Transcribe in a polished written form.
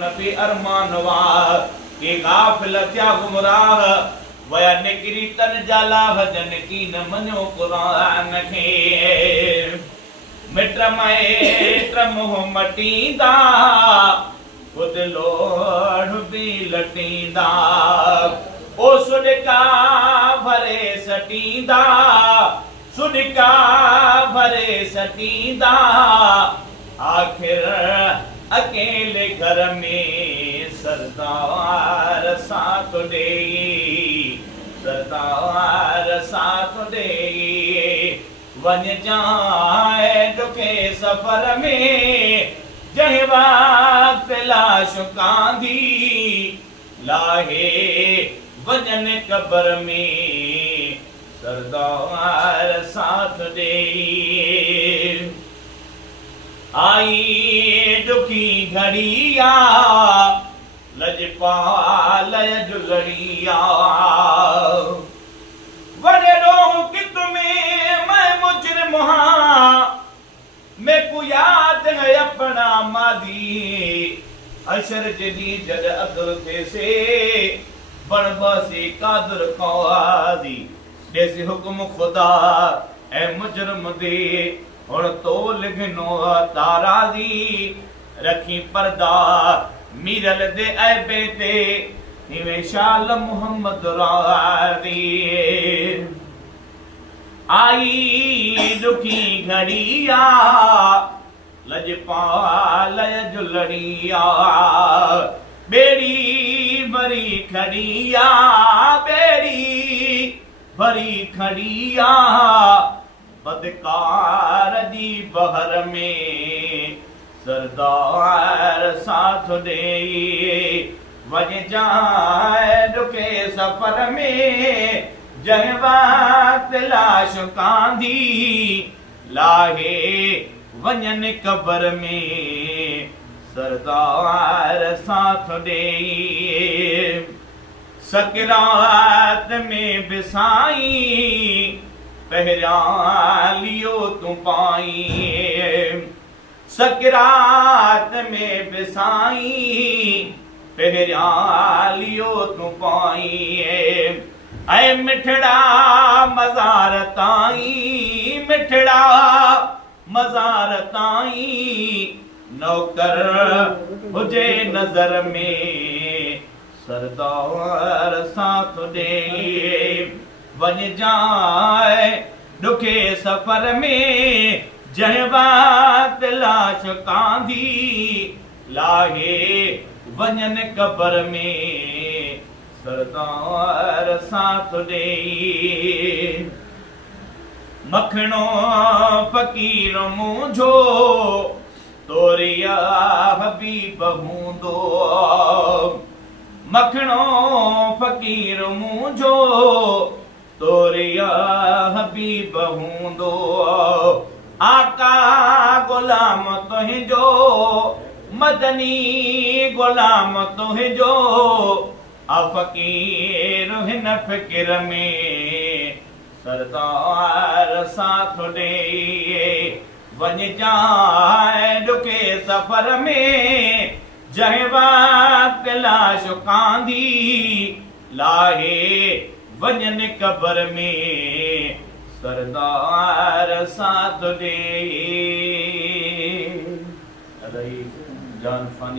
नबी अरमानवा के गाफिल थिया गुमराह वया निकिरी तन जाला जन की न मञो क़ुरान खे मिट माइट मोह मटींदा खुद लोढ़ भी लटींदा ओ सुडका भरे सटींदा सुडका भरे सटींदा आखिर अकेले घर में सरदार साथ दे सरदार साथ दे वन जाए दुखे सफर में जह वक्त लाश कांधी लाहे वजन कब्र में सरदार साथ दे आई दुखी घड़िया लजपाल जुलड़िया वड़े रोह कि तुम्हें मैं मुजरिम मैं को याद है अपना माजी अशर जदी जद अदर थे से बड़बसी कादर कवादी जैसे हुक्म खुदा ए मुजरिम दे और तो लिखनो ताराजी रखी पर्दा मीरल दे ऐबे ते निवे शाल मोहम्मद राजी आई दुखी घड़िया लजपाल जुलड़िया बेड़ी भरी खड़िया बेड़ी भरी खड़िया बदकार दी बहर में सरदार साथ दे वज जाए दुखे सफर में जह वक्त लाश कांधी लाहे वजन कब्र में सरदार साथ दे सकरात में बिसाई पहरा लियो तू पाई सकरात में बिसाई पहरा लियो तू पाई ऐ मिठड़ा मजार ताई मिठड़ा मजार ताई नौकर हुजे नजर में सरदार साथ दे वन जाए दुखे सफर में जह वक्त लाश कांधी लाहे वजन कब्र में सरदार साथ दे मखणो फकीर मुझो तोरिया हबीब हूंदो मखणो फकीर मुझो तोरिया हबीब हूंदो आका गुलाम तुहिंजो मदनी गुलाम तुहिंजो फकीर हिन फिक्र में सरदार साथ दे वन जाए दुखे सफर में जह वक्त लाश कांधी लाहे वजन कब्र में सरदार साथ दे जान फानी